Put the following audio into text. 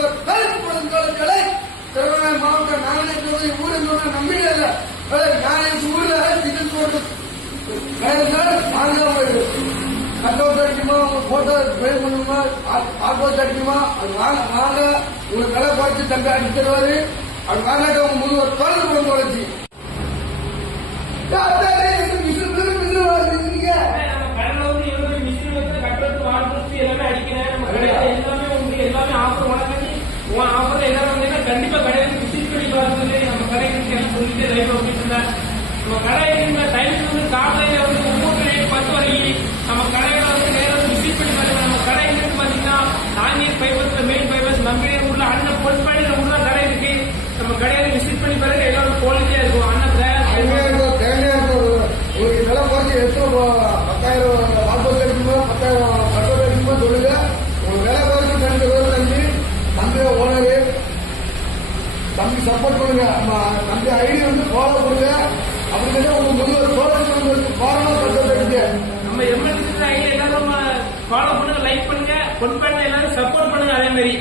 முழுவர் கலை திருவண்ணாமலை மாவட்டம் நாகநேற்று ஊர் என்பதை நம்பிக்கை இல்லை. நாளைக்கு ஊர்ல டிக்கெட் போட்டு கட்டவுட் அடிக்குமா, உங்க போட்டோ ட்ரைவ் பண்ணுமா, ஆட்டோஸ் அடிக்குமா, அது வாங்க வாங்க உங்களுக்கு விலை குறைச்சி தம்பி அடிச்சு தருவாரு. அது வாங்காட்ட உங்க முழுவர் தொழில் குடும்பம் வளர்ச்சி கண்டிப்பா கடையை விசிட் பண்ணி பார்த்து நம்ம கடைக்கு சொல்லிட்டு லைவ் அப்படின்னா நம்ம கடை டைம் வந்து காலையில வந்து 9 10 வரைக்கும் நம்ம கடையில வந்து நேரம் விசிட் பண்ணி பாருங்க. நம்ம கடை இருக்கு பாத்தீங்கன்னா நாங்கூர் பைபர்ஸ்ல மெயின் பைபர்ஸ் நம்பிக்கை ஊர்ல அண்ணன் பொன்பாடியில ஊர்ல கடை இருக்கு. நம்ம கடையில விசிட் பண்ணி பாருங்க. எல்லாரும் குவாலிட்டியா இருக்கும். அண்ணன் உங்களுக்கு விலை குறைச்சி எத்தோ 10,000 ஆட்டோஸ் அடிக்குமோ 10,000 கட்டோஸ் அடிக்குமோ சொல்லுங்க. உங்களுக்கு விலை குறைச்சி 2 பேர் தம்பி தம்பி ஓனரு தம்பி சப்போர்ட் பண்ணுங்க. தம்பி ஐடி வந்து ஃபாலோ பண்ணுங்க. அப்படின்னு உங்க முழுவர் சோழர்களுக்கு ஃபாரமா கட்டோஸ் நம்ம எம்எல்ஏ ஐடி எல்லாரும் ஃபாலோ பண்ணுங்க, லைக் பண்ணுங்க, பொன்பாடியில எல்லாரும் சப்போர்ட் பண்ணுங்க. அதே மாதிரி